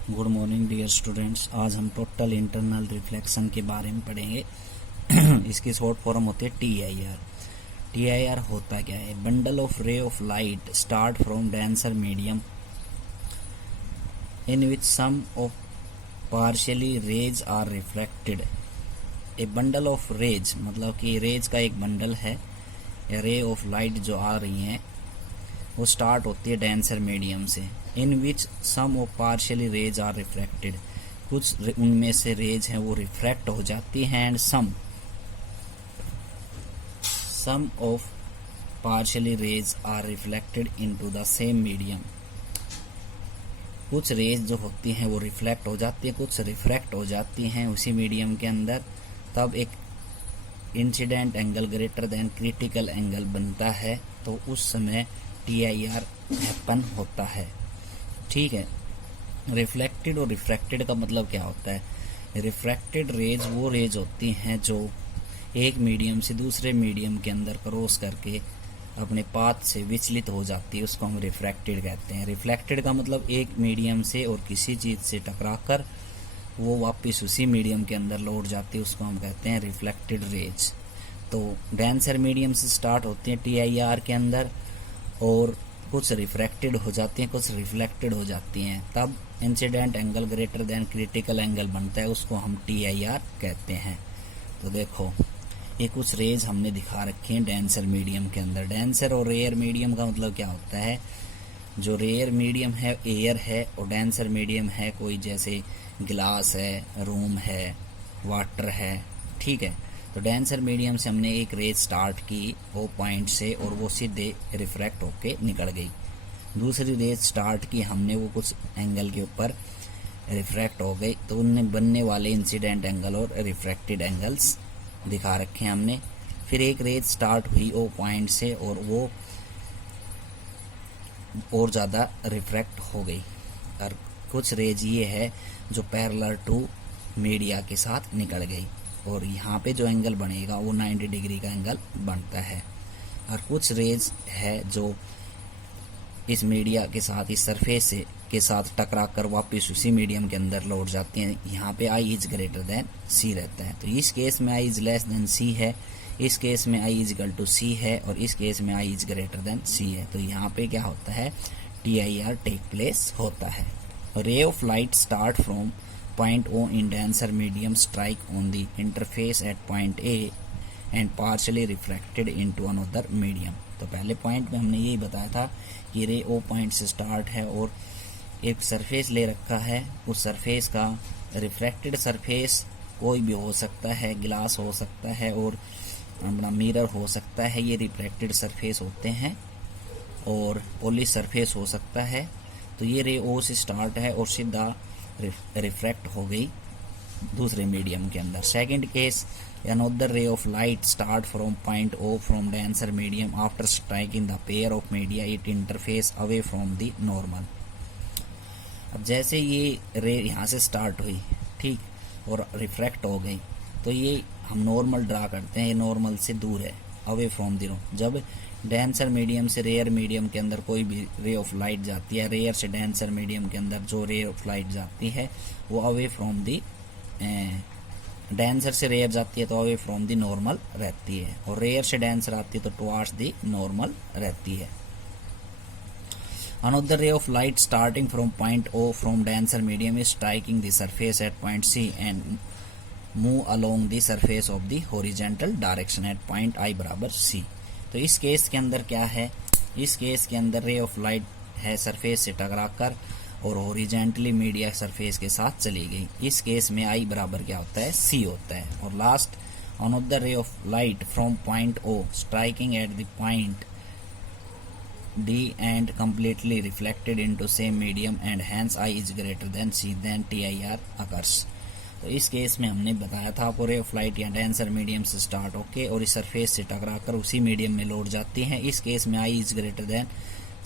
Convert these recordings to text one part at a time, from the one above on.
Good morning dear students. आज हम total internal reflection के बारे में पढ़ेंगे। इसकी शॉर्ट फॉर्म होती है TIR। TIR होता क्या है? Bundle of ray of light start from denser medium in which some of partially rays are reflected. A bundle of rays मतलब कि रेज का एक बंडल है, रे ऑफ लाइट जो आ रही हैं वो स्टार्ट होती है डेंसर मीडियम से। In which some of partially rays are reflected, कुछ उनमें से रेज हैं वो रिफ्लेक्ट हो जाती हैं। And some of partially rays are reflected into the same medium. कुछ रेज जो होती हैं वो रिफ्लेक्ट हो जाती है, कुछ रिफ्रैक्ट हो जाती हैं उसी मीडियम के अंदर। तब एक incident angle greater than critical angle बनता है, तो उस समय TIR हैपन होता है। ठीक है। रिफ्लेक्टेड और रिफ्रैक्टेड का मतलब क्या होता है? रिफ्रैक्टेड रेज वो रेज होती हैं जो एक मीडियम से दूसरे मीडियम के अंदर क्रॉस करके अपने पाथ से विचलित हो जाती है, उसको हम रिफ्रैक्टेड कहते हैं। रिफ्लेक्टेड का मतलब एक मीडियम से और किसी चीज़ से टकराकर वो वापस उसी मीडियम के अंदर लौट जाती है, उसको हम कहते हैं रिफ्लेक्टेड रेज। तो डेंसर मीडियम से स्टार्ट होती हैं TIR के अंदर और कुछ रिफ्रैक्टेड हो जाती हैं, कुछ रिफ्लेक्टेड हो जाती हैं। तब incident angle greater than critical angle बनता है, उसको हम TIR कहते हैं। तो देखो ये कुछ रेज हमने दिखा रखे हैं डेंसर मीडियम के अंदर। डेंसर और रेयर मीडियम का मतलब क्या होता है? जो रेयर मीडियम है एयर है और डेंसर मीडियम है कोई जैसे गिलास है, रूम है, वाटर है। ठीक है। तो डेंसर मीडियम से हमने एक रेज स्टार्ट की वो पॉइंट से और वो सीधे रिफ्रैक्ट होके निकल गई। दूसरी रेज स्टार्ट की हमने, वो कुछ एंगल के ऊपर रिफ्रैक्ट हो गई, तो उनमें बनने वाले इंसिडेंट एंगल और रिफ्रैक्टेड एंगल्स दिखा रखे हैं हमने। फिर एक रेज स्टार्ट हुई वो पॉइंट से और वो और ज़्यादा रिफ्रैक्ट हो गई। और कुछ रेज ये है जो पैरेलल टू मीडिया के साथ निकल गई और यहाँ पे जो एंगल बनेगा वो 90 डिग्री का एंगल बनता है। और कुछ रेज है जो इस मीडिया के साथ, इस सरफेस के साथ टकरा कर वापस उसी मीडियम के अंदर लौट जाती हैं। यहाँ पे I is greater than C रहता है। तो इस केस में I is less than C है, इस केस में I is equal to C है और इस केस में I is greater than C है। तो यहाँ पे क्या होता है? TIR टेक प्लेस होता है। रे of light start from point O in denser medium strike on the interface at point A and partially refracted into another medium। तो पहले पॉइंट में हमने यही बताया था कि रे O पॉइंट से स्टार्ट है और एक सरफेस ले रखा है। उस सरफेस का रिफ्रैक्टेड सरफेस कोई भी हो सकता है, गिलास हो सकता है और अपना मिरर हो सकता है, ये रिफ्रैक्टेड सरफेस होते हैं। और पॉलिश सरफेस हो सकता है। तो ये रे O से स्टार्ट है और सीधा रिफ्रैक्ट हो गई दूसरे मीडियम के अंदर। सेकंड केस, अनदर रे of light start from point O from denser medium after striking the pair of media it interface away from the normal. अब जैसे ये रे यहाँ से स्टार्ट हुई, ठीक, और रिफ्रैक्ट हो गई, तो ये हम नॉर्मल ड्रा करते हैं, ये नॉर्मल से दूर है, अवे फ्रॉम द। जब डेंसर मीडियम से रेयर मीडियम के अंदर कोई भी रे ऑफ लाइट जाती है, रेयर से डेंसर मीडियम के अंदर जो रे ऑफ लाइट जाती है वो अवे फ्रॉम दी, डेंसर से रेयर जाती है तो अवे फ्रॉम दी नॉर्मल रहती है, और रेयर से डेंसर आती है तो टुवार्ड्स दी नॉर्मल रहती है। Another ray of light starting from point O from denser medium is striking the surface at point C and move along the surface of the horizontal direction at point I बराबर C। तो इस case के अंदर क्या है? इस case के अंदर रे ऑफ लाइट है सरफेस से टकराकर और हॉरिजॉन्टली मीडिया सरफेस के साथ चली गई। इस केस में I बराबर क्या होता है? C होता है। और लास्ट, अनदर रे of light from point O striking at the point D and completely reflected into same medium and hence I is greater than C, then TIR occurs। तो इस केस में हमने बताया था आपको रे ऑफ लाइट या डेंसर मीडियम से स्टार्ट होके और इस सरफेस से टकराकर उसी मीडियम में लौट जाती हैं। इस केस में I is greater than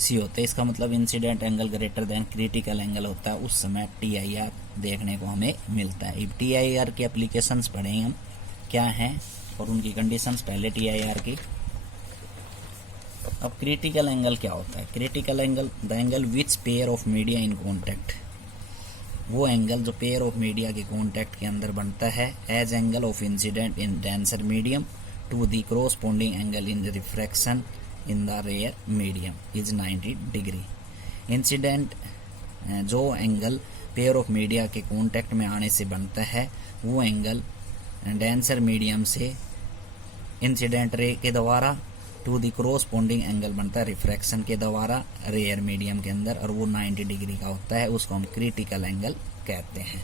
C होता है। इसका मतलब incident angle greater than critical angle होता है, उस समय TIR देखने को हमें मिलता है। अब TIR की एप्लीकेशंस पढ़ेंगे हम क्या हैं और उनकी कंडीशंस पहले TIR की। अब क्रिटिकल एंगल क्या होता है? Critical angle the angle which pair of media in contact वो एंगल जो पेयर ऑफ मीडिया के कॉन्टैक्ट के अंदर बनता है as angle of incident in denser medium to the corresponding angle in refraction in the rare medium is 90 degree. Incident जो angle pair of media के contact में आने से बनता है वो एंगल डेंसर मीडियम से इंसिडेंट रे के द्वारा टू द कोरोस्पोंडिंग एंगल बनता है रिफ्रैक्शन के द्वारा रेयर मीडियम के अंदर, और वो 90 डिग्री का होता है, उसको हम क्रिटिकल एंगल कहते हैं।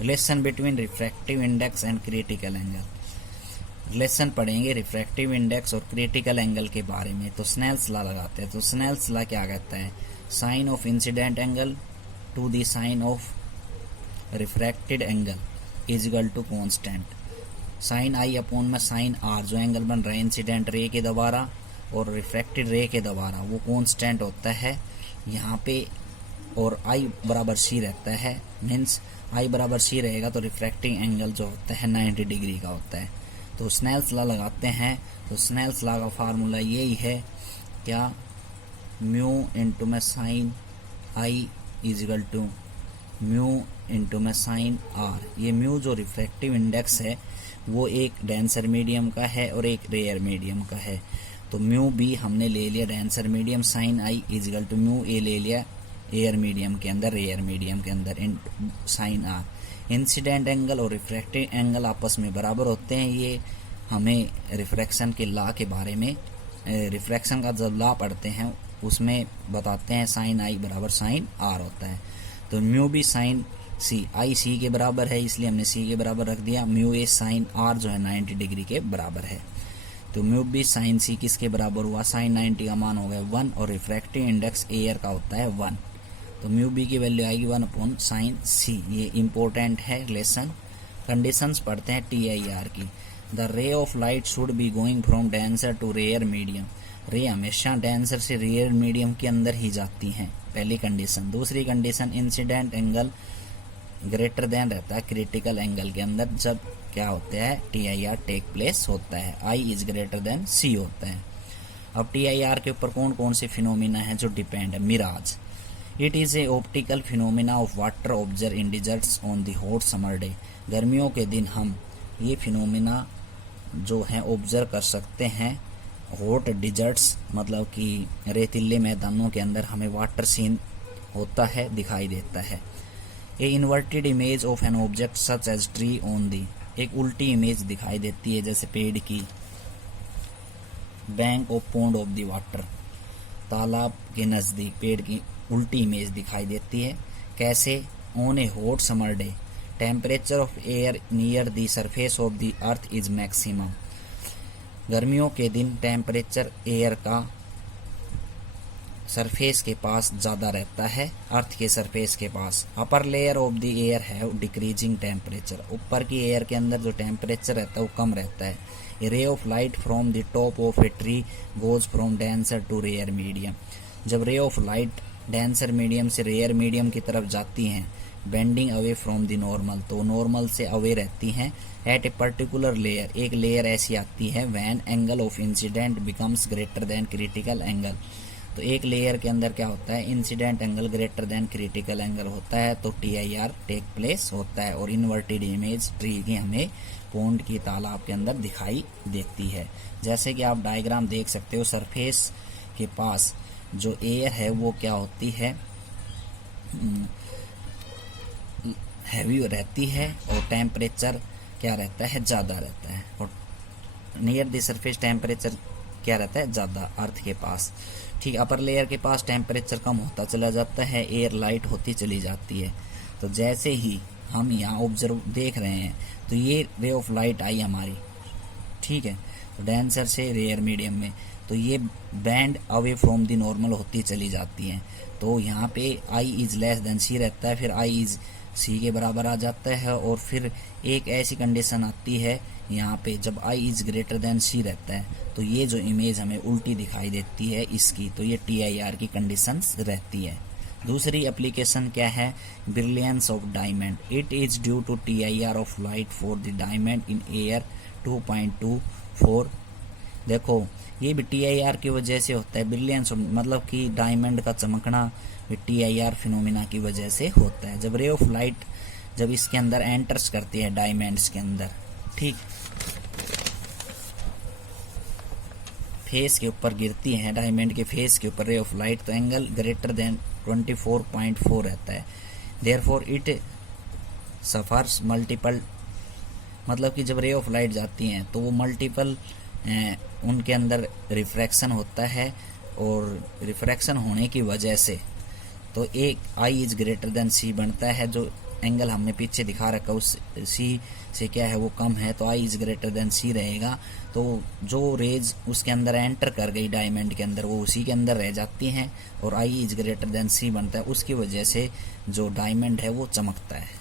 Relation between refractive index and critical angle, relation पढ़ेंगे रिफ्रैक्टिव इंडेक्स और क्रिटिकल एंगल के बारे में। तो स्नेल्स लॉ लगाते हैं। तो स्नेल्स लॉ क्या कहता है, sine of incident angle to the sine of refracted angle is equal to constant sine I upon में साइन आर, जो एंगल बन रहा है इंसिडेंट रे के द्वारा और रिफ्रैक्टेड रे के द्वारा, वो कॉन्स्टेंट होता है यहाँ पे, और आई बराबर सी रहता है। मीन्स आई बराबर सी रहेगा तो रिफ्रैक्टिंग एंगल जो होता है 90 डिग्री का होता है। तो स्नेल्स लॉ लगाते हैं। तो स्नेल्स लॉ का फार्मूला यही है, क्या, म्यू इंटू में sine I is equal to mu into में साइन आर। ये म्यू जो रिफ्रैक्टिव इंडेक्स है वो एक डेंसर मीडियम का है और एक रेयर मीडियम का है। तो म्यू बी हमने ले लिया denser medium, sine I is equal to mu a ले लिया एयर मीडियम के अंदर, रेयर मीडियम के अंदर इन साइन आर। इंसिडेंट एंगल और रिफ्रैक्टिव एंगल आपस में बराबर होते हैं। ये हमें रिफ्रैक्शन के लॉ के बारे में, रिफ्रैक्शन का जब लॉ पढ़ते हैं उसमें बताते हैं साइन आई बराबर साइन आर होता है। तो म्यू बी साइन सी, आई सी के बराबर है इसलिए हमने सी के बराबर रख दिया। म्यू ए साइन आर जो है 90 डिग्री के बराबर है। तो म्यू बी साइन सी किसके बराबर हुआ, साइन 90 का मान हो गया 1, और रिफ्रैक्टिव इंडेक्स एयर का होता है 1। तो म्यू बी की वैल्यू आएगी 1 अपॉन साइन सी। ये इंपॉर्टेंट है रिलेशन। कंडीशंस पढ़ते हैं TIR की। The ray of light should be going from denser to rare medium. Ray हमेशा डेंसर से रेयर मीडियम के अंदर ही जाती हैं, पहली कंडीशन। दूसरी condition, incident angle greater than रहता है क्रिटिकल एंगल के अंदर जब क्या होता है, TIR टेक प्लेस होता है, I is greater than C होता है। अब TIR के ऊपर कौन कौन से फिनोमिना है जो डिपेंड है, mirage. It is a optical phenomena of water observe in deserts on the hot summer day. गर्मियों के दिन हम ये फिनोमिना जो है ऑब्जर्व कर सकते हैं हॉट डिजर्ट्स, मतलब कि रेतीले मैदानों के अंदर हमें वाटर सीन होता है, दिखाई देता है। A inverted image of an object such as tree on the, एक उल्टी इमेज दिखाई देती है जैसे पेड़ की। Bank of pond of the water, तालाब के नजदीक पेड़ की उल्टी इमेज दिखाई देती है। कैसे, on A hot summer day temperature of air near the surface of the earth is maximum. गर्मियों के दिन टेम्परेचर एयर का सरफेस के पास ज़्यादा रहता है, अर्थ के सरफेस के पास। Upper layer of the air है डिक्रीजिंग टेम्परेचर, ऊपर की एयर के अंदर जो टेम्परेचर रहता है वो कम रहता है। A ray of light from the top of a tree goes from denser to rare medium. जब ray of light denser medium से रेयर मीडियम की तरफ जाती हैं, bending away from the normal, तो नॉर्मल से अवे रहती हैं। एट ए पर्टिकुलर लेयर, एक लेयर ऐसी आती है when angle of incidence becomes greater than critical angle. तो एक लेयर के अंदर क्या होता है, incident angle greater than critical angle होता है, तो TIR टेक प्लेस होता है। और इन्वर्टेड इमेज ट्री की हमें पॉन्ड की तालाब के अंदर दिखाई देती है। जैसे कि आप डायग्राम देख सकते हो, सरफेस के पास जो एयर है वो क्या होती है, हैवी रहती है, और टेम्परेचर क्या रहता है, ज़्यादा रहता है। और नियर द सरफेस टेम्परेचर क्या रहता है, ज़्यादा अर्थ के पास। ठीक, अपर लेयर के पास टेम्परेचर कम होता चला जाता है, एयर लाइट होती चली जाती है। तो जैसे ही हम यहाँ ऑब्जर्व देख रहे हैं तो ये रे ऑफ लाइट आई हमारी, ठीक है, तो डेंसर से रेयर मीडियम में, तो ये band away from the normal होती चली जाती हैं। तो यहाँ पे I is less than C रहता है, फिर I इज C के बराबर आ जाता है। और फिर एक ऐसी कंडीशन आती है यहाँ पे जब I is greater than C रहता है, तो ये जो इमेज हमें उल्टी दिखाई देती है इसकी, तो ये TIR की कंडीशंस रहती है। दूसरी एप्लीकेशन क्या है, brilliance of diamond. It is due to TIR of light for the diamond in air 2.24 देखो ये भी TIR की वजह से होता है, ब्रिलियंस मतलब कि डायमंड का चमकना भी TIR फिनोमिना की वजह से होता है। जब रे ऑफ लाइट जब इसके अंदर एंटर्स करती है डायमंड्स के अंदर, ठीक, फेस के ऊपर गिरती है, डायमंड के फेस के ऊपर रे ऑफ लाइट, तो एंगल ग्रेटर देन 24.4 रहता है। देयरफॉर इट सफर्स मल्टीपल, मतलब कि जब रे ऑफ लाइट जाती हैं तो वो मल्टीपल उनके अंदर रिफ्रैक्शन होता है, और रिफ्रैक्शन होने की वजह से तो एक आई इज ग्रेटर देन सी बनता है। जो एंगल हमने पीछे दिखा रखा उस सी से क्या है वो कम है, तो आई इज ग्रेटर देन सी रहेगा। तो जो रेज उसके अंदर एंटर कर गई डायमंड के अंदर वो उसी के अंदर रह जाती हैं, और आई इज ग्रेटर देन सी बनता है। उसकी वजह से जो डायमंड है वो चमकता है।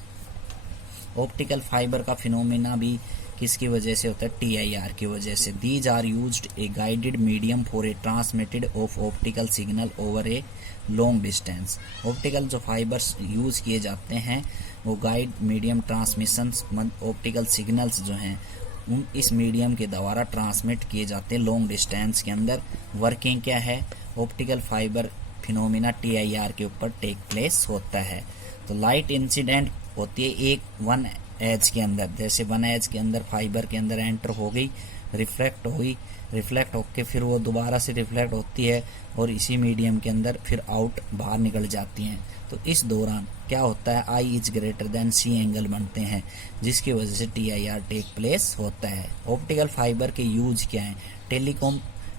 ऑप्टिकल फाइबर का फिनोमिना भी किसकी वजह से होता है? TIR की वजह से। These are used a guided medium for a transmitted of optical signal over a long distance. Optical जो फाइबर्स यूज किए जाते हैं वो guide medium transmissions, optical signals जो हैं उन इस मीडियम के द्वारा ट्रांसमिट किए जाते हैं लॉन्ग डिस्टेंस के अंदर। वर्किंग क्या है? ऑप्टिकल फाइबर फिनोमिना TIR के ऊपर टेक प्लेस होता है। तो लाइट इंसिडेंट होती है एक वन एज के अंदर, जैसे वन एज के अंदर फाइबर के अंदर एंटर हो गई, रिफ्लेक्ट हुई, रिफ्लेक्ट होके फिर वो दोबारा से रिफ्लेक्ट होती है और इसी मीडियम के अंदर फिर आउट बाहर निकल जाती हैं। तो इस दौरान क्या होता है? I is greater than C angle बनते हैं, जिसकी वजह से TIR टेक प्लेस होता है। ऑप्टिकल फाइबर के यूज क्या है?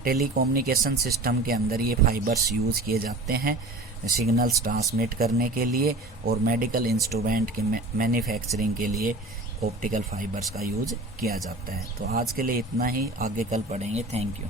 टेलीकम्युनिकेशन सिस्टम के अंदर ये फाइबर्स यूज किए जाते हैं सिग्नल्स ट्रांसमिट करने के लिए, और मेडिकल इंस्ट्रूमेंट के मैन्युफैक्चरिंग के लिए ऑप्टिकल फाइबर्स का यूज किया जाता है। तो आज के लिए इतना ही, आगे कल पढ़ेंगे। Thank you.